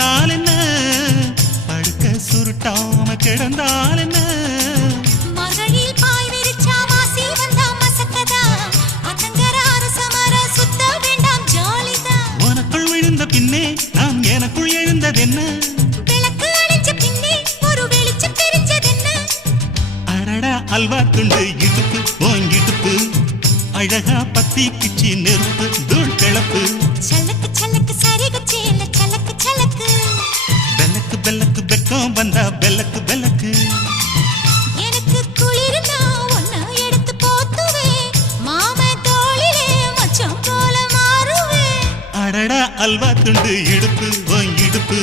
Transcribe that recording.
நடந்தால் என்ன படுக்க சுருட்டாம கிடந்தால் என்ன மகளில் பாய் விரிச்சா வாசி வந்தா மசக்கதா அத்தங்கர அரசமர சுத்த வேண்டாம் ஜாலிதான் உனக்குள் விழுந்த பின்னே நான் எனக்குள் எழுந்ததென்ன விளக்கு அணைச்ச பின்னே ஒரு வெளிச்சம் தெரிஞ்சதென்ன அடடா அல்வா துண்டு இடுப்பு ஓங்கிடுப்பு அழகா பத்தி கிச்சி நெருப்பு தூள் கிளப்பு சலக்கு சலக்கு சரிக சேல சலக்கு சலக்கு பெல்லக்கு பெல்லக்கு பெக்கம் வந்தா பெல்லக்கு பெல்லக்கு எனக்கு குளிர்னா ஒன்ன எடுத்து போத்துவே மாம தோளிலே மச்சம் போல மாறுவே அடடா அல்வா துண்டு இடுப்பு ஓங்கிடுப்பு